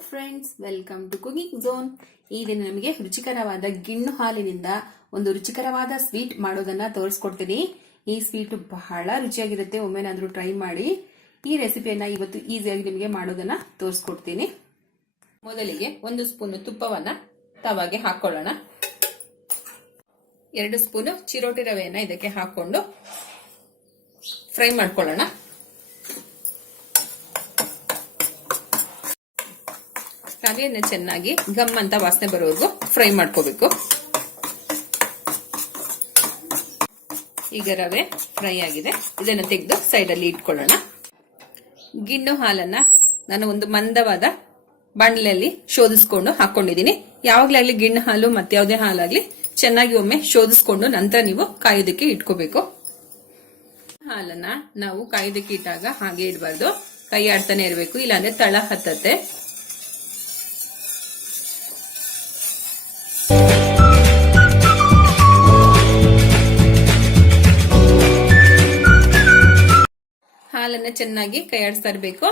Friends welcome to cooking zone ಈ ದಿನ ನಮಗೆ ರುಚಿಕರವಾದ ಗಿಣ್ಣು ಹಾಲಿನಿಂದ ಒಂದು ರುಚಿಕರವಾದ ಸ್ವೀಟ್ ಮಾಡೋದನ್ನ ತೋರಿಸ್ಕೊಡ್ತೀನಿ. ಈ ಸ್ವೀಟ್ ಬಹಳ ರುಚಿಯಾಗಿರುತ್ತೆ. ಒಮ್ಮೆನಾದ್ರೂ ಟ್ರೈ ಮಾಡಿ. ಈ ರೆಸಿಪಿಯನ್ನ ಇವತ್ತು ಈಸಿಯಾಗಿ ನಿಮಗೆ ಮಾಡೋದನ್ನ ತೋರಿಸ್ಕೊಡ್ತೀನಿ. ಮೊದಲಿಗೆ ಒಂದು ಸ್ಪೂನ್ ತುಪ್ಪವನ್ನ ತವಾಗೆ ಹಾಕೊಳ್ಳೋಣ. ಎರಡು ಸ್ಪೂನು ಚಿರೋಟಿ ರವೆಯನ್ನ ಇದಕ್ಕೆ ಹಾಕೊಂಡು ಫ್ರೈ ಮಾಡ್ಕೊಳ್ಳೋಣ. ರವೆಯನ್ನು ಚೆನ್ನಾಗಿ ಗಮ್ ಅಂತ ವಾಸನೆ ಬರೋವರೆಗೂ ಫ್ರೈ ಮಾಡ್ಕೋಬೇಕು. ಈಗ ರವೆ ಫ್ರೈ ಆಗಿದೆ. ಇದನ್ನು ತೆಗೆದು ಸೈಡಲ್ಲಿ ಇಟ್ಕೊಳ್ಳೋಣ. ಗಿಣ್ಣು ಹಾಲನ್ನ ನಾನು ಒಂದು ಮಂದವಾದ ಬಾಣಲೆಯಲ್ಲಿ ಶೋಧಿಸ್ಕೊಂಡು ಹಾಕೊಂಡಿದ್ದೀನಿ. ಯಾವಾಗ್ಲಾಗ್ಲಿ ಗಿಣ್ಣು ಹಾಲು ಮತ್ತೆ ಯಾವುದೇ ಹಾಲಾಗ್ಲಿ ಚೆನ್ನಾಗಿ ಒಮ್ಮೆ ಶೋಧಿಸ್ಕೊಂಡು ನಂತರ ನೀವು ಕಾಯೋದಕ್ಕೆ ಇಟ್ಕೋಬೇಕು. ಹಾಲನ್ನ ನಾವು ಕಾಯೋದಕ್ಕೆ ಇಟ್ಟಾಗ ಹಾಗೆ ಇಡಬಾರ್ದು. ಕೈ ಆಡ್ತಾನೆ ಇರಬೇಕು, ಇಲ್ಲಾಂದ್ರೆ ತಳ ಹತ್ತತ್ತೆ. ಹಾಲನ್ನ ಚೆನ್ನಾಗಿ ಕೈಯಾಡಿಸ್ತಾ ಇರಬೇಕು.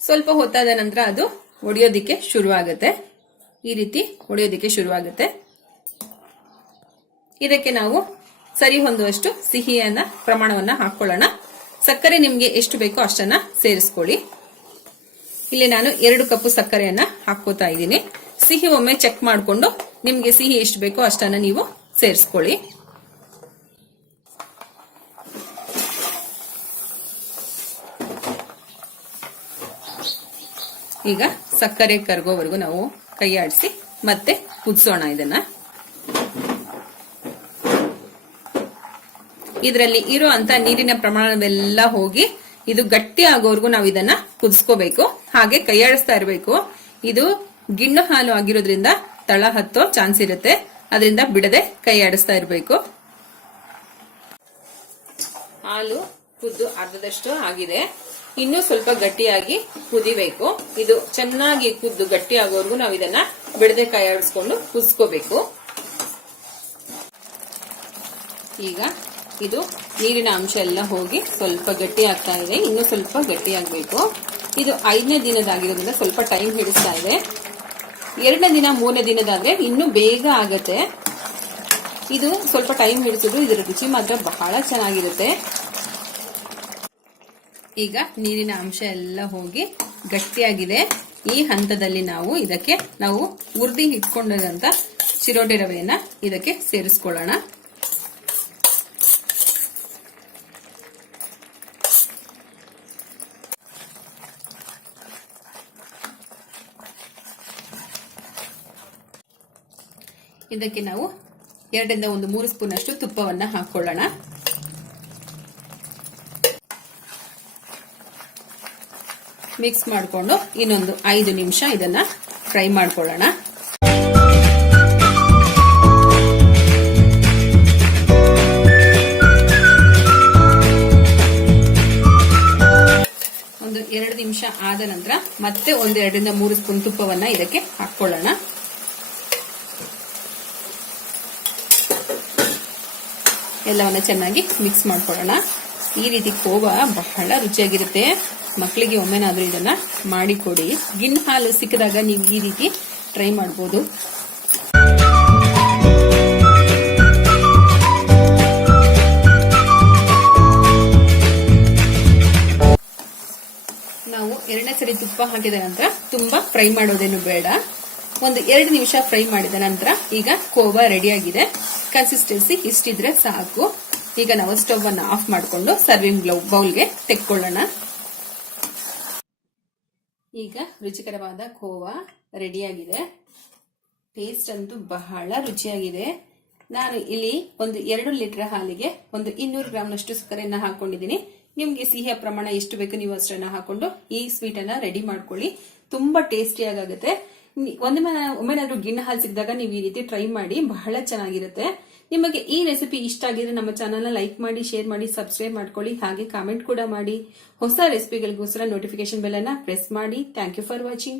ಸ್ವಲ್ಪ ಹೊತ್ತಾದ ನಂತರ ಅದು ಒಡೆಯೋದಿಕ್ಕೆ ಶುರುವಾಗುತ್ತೆ. ಈ ರೀತಿ ಒಡೆಯೋದಿಕ್ಕೆ ಶುರುವಾಗುತ್ತೆ. ಇದಕ್ಕೆ ನಾವು ಸರಿ ಹೊಂದುವಷ್ಟು ಸಿಹಿಯನ್ನ, ಪ್ರಮಾಣವನ್ನ ಹಾಕೊಳ್ಳೋಣ. ಸಕ್ಕರೆ ನಿಮ್ಗೆ ಎಷ್ಟು ಬೇಕೋ ಅಷ್ಟನ್ನ ಸೇರಿಸ್ಕೊಳ್ಳಿ. ಇಲ್ಲಿ ನಾನು ಎರಡು ಕಪ್ ಸಕ್ಕರೆಯನ್ನ ಹಾಕೋತಾ ಇದ್ದೀನಿ. ಸಿಹಿ ಒಮ್ಮೆ ಚೆಕ್ ಮಾಡಿಕೊಂಡು ನಿಮ್ಗೆ ಸಿಹಿ ಎಷ್ಟು ಬೇಕೋ ಅಷ್ಟನ್ನ ನೀವು ಸೇರಿಸ್ಕೊಳ್ಳಿ. ಈಗ ಸಕ್ಕರೆ ಕರ್ಗೋವರೆಗೂ ನಾವು ಕೈ ಆಡಿಸಿ ಮತ್ತೆ ಕುದಿಸೋಣ ಇದನ್ನ. ಇದರಲ್ಲಿ ಇರೋ ಅಂತ ನೀರಿನ ಪ್ರಮಾಣವೆಲ್ಲ ಹೋಗಿ ಇದು ಗಟ್ಟಿ ಆಗೋವರೆಗೂ ನಾವು ಇದನ್ನ ಕುದಿಸ್ಕೋಬೇಕು. ಹಾಗೆ ಕೈಯಾಡಿಸ್ತಾ ಇರಬೇಕು. ಇದು ಗಿಣ್ಣು ಹಾಲು ಆಗಿರೋದ್ರಿಂದ ತಳ ಹತ್ತೋ ಚಾನ್ಸ್ ಇರುತ್ತೆ. ಅದರಿಂದ ಬಿಡದೆ ಕೈ ಆಡಿಸ್ತಾ ಇರಬೇಕು. ಹಾಲು ಕುದ್ದು ಅರ್ಧದಷ್ಟು ಆಗಿದೆ. ಇನ್ನೂ ಸ್ವಲ್ಪ ಗಟ್ಟಿಯಾಗಿ ಕುದಿಬೇಕು. ಇದು ಚೆನ್ನಾಗಿ ಕುದ್ದು ಗಟ್ಟಿ ಆಗೋವರೆಗೂ ನಾವು ಇದನ್ನ ಬಿಡದೆ ಕೈ ಆಡಿಸ್ಕೊಂಡು ಕುದಿಸ್ಕೋಬೇಕು. ಈಗ ಇದು ನೀರಿನ ಅಂಶ ಎಲ್ಲ ಹೋಗಿ ಸ್ವಲ್ಪ ಗಟ್ಟಿ ಆಗ್ತಾ ಇದೆ. ಇನ್ನೂ ಸ್ವಲ್ಪ ಗಟ್ಟಿ ಆಗಬೇಕು. ಇದು ಐದನೇ ದಿನದಾಗಿರೋದ್ರಿಂದ ಸ್ವಲ್ಪ ಟೈಮ್ ಹಿಡಿಸ್ತಾ ಇದೆ. ಎರಡನೇ ದಿನ, ಮೂರನೇ ದಿನದಾದ್ರೆ ಇನ್ನೂ ಬೇಗ ಆಗತ್ತೆ. ಇದು ಸ್ವಲ್ಪ ಟೈಮ್ ಹಿಡಿಸಿದ್ರು ಇದರ ರುಚಿ ಮಾತ್ರ ಬಹಳ ಚೆನ್ನಾಗಿರುತ್ತೆ. ಈಗ ನೀರಿನ ಅಂಶ ಎಲ್ಲ ಹೋಗಿ ಗಟ್ಟಿಯಾಗಿದೆ. ಈ ಹಂತದಲ್ಲಿ ನಾವು ಇದಕ್ಕೆ ನಾವು ಉರ್ದಿ ಇಟ್ಕೊಂಡಂತ ಚಿರೋಟಿ ರವೆಯನ್ನ ಇದಕ್ಕೆ ಸೇರಿಸ್ಕೊಳ್ಳೋಣ. ಇದಕ್ಕೆ ನಾವು ಎರಡರಿಂದ ಒಂದು ಮೂರು ಸ್ಪೂನ್ ಅಷ್ಟು ತುಪ್ಪವನ್ನ ಹಾಕೊಳ್ಳೋಣ ಮಿಕ್ಸ್ ಮಾಡಿಕೊಂಡು ಇನ್ನೊಂದು ಐದು ನಿಮಿಷ ಇದನ್ನ ಫ್ರೈ ಮಾಡ್ಕೊಳ್ಳೋಣ. ಒಂದು ಎರಡು ನಿಮಿಷ ಆದ ನಂತರ ಮತ್ತೆ ಒಂದು ಎರಡರಿಂದ ಮೂರು ಸ್ಪೂನ್ ತುಪ್ಪವನ್ನ ಇದಕ್ಕೆ ಹಾಕೊಳ್ಳೋಣ ಎಲ್ಲವನ್ನ ಚೆನ್ನಾಗಿ ಮಿಕ್ಸ್ ಮಾಡ್ಕೊಳ್ಳೋಣ. ಈ ರೀತಿ ಕೋವ ಬಹಳ ರುಚಿಯಾಗಿರುತ್ತೆ. ಮಕ್ಕಳಿಗೆ ಒಮ್ಮೆನಾದ್ರೂ ಇದನ್ನ ಮಾಡಿಕೊಡಿ. ಗಿನ್ ಹಾಲು ಸಿಕ್ಕಿದಾಗ ನೀವು ಈ ರೀತಿ ಟ್ರೈ ಮಾಡ್ಬೋದು. ನಾವು ಎರಡನೇ ಸರಿ ತುಪ್ಪ ಹಾಕಿದ ನಂತರ ತುಂಬಾ ಫ್ರೈ ಮಾಡೋದೇನು ಬೇಡ. ಒಂದು ಎರಡು ನಿಮಿಷ ಫ್ರೈ ಮಾಡಿದ ನಂತರ ಈಗ ಕೋವಾ ರೆಡಿಯಾಗಿದೆ. ಕನ್ಸಿಸ್ಟೆನ್ಸಿ ಇಷ್ಟಿದ್ರೆ ಸಾಕು. ಈಗ ನಾವು ಸ್ಟವ್ ಅನ್ನು ಆಫ್ ಮಾಡಿಕೊಂಡು ಸರ್ವಿಂಗ್ ಬೌಲ್ಗೆ ತೆಕ್ಕೊಳ್ಳೋಣ. ಈಗ ರುಚಿಕರವಾದ ಖೋವಾ ರೆಡಿಯಾಗಿದೆ. ಟೇಸ್ಟ್ ಅಂತೂ ಬಹಳ ರುಚಿಯಾಗಿದೆ. ನಾನು ಇಲ್ಲಿ ಒಂದು ಎರಡು ಲೀಟರ್ ಹಾಲಿಗೆ ಒಂದು ಇನ್ನೂರು ಗ್ರಾಮ್ನಷ್ಟು ಸಕ್ಕರೆಯನ್ನ ಹಾಕೊಂಡಿದ್ದೀನಿ. ನಿಮಗೆ ಸಿಹಿಯ ಪ್ರಮಾಣ ಎಷ್ಟು ಬೇಕು ನೀವು ಅಷ್ಟನ್ನ ಹಾಕೊಂಡು ಈ ಸ್ವೀಟ್ ಅನ್ನ ರೆಡಿ ಮಾಡ್ಕೊಳ್ಳಿ. ತುಂಬಾ ಟೇಸ್ಟಿಯಾಗುತ್ತೆ ಒಂದೊಮ್ಮೆ ಒಮ್ಮೆನಾದ್ರೂ ಗಿಣ್ಣ ಹಾಲು ಸಿಕ್ಕಿದಾಗ ನೀವು ಈ ರೀತಿ ಟ್ರೈ ಮಾಡಿ ಬಹಳ ಚೆನ್ನಾಗಿರುತ್ತೆ. ನಿಮಗೆ ಈ ರೆಸಿಪಿ ಇಷ್ಟ ಆಗಿದ್ರೆ ನಮ್ಮ ಚಾನಲ್ನ ಲೈಕ್ ಮಾಡಿ ಶೇರ್ ಮಾಡಿ ಸಬ್ಸ್ಕ್ರೈಬ್ ಮಾಡ್ಕೊಳ್ಳಿ. ಹಾಗೆ ಕಾಮೆಂಟ್ ಕೂಡ ಮಾಡಿ. ಹೊಸ ರೆಸಿಪಿಗಳಿಗೋಸ್ಕರ ನೋಟಿಫಿಕೇಶನ್ ಬೆಲ್ ಅನ್ನ ಪ್ರೆಸ್ ಮಾಡಿ. Thank you for watching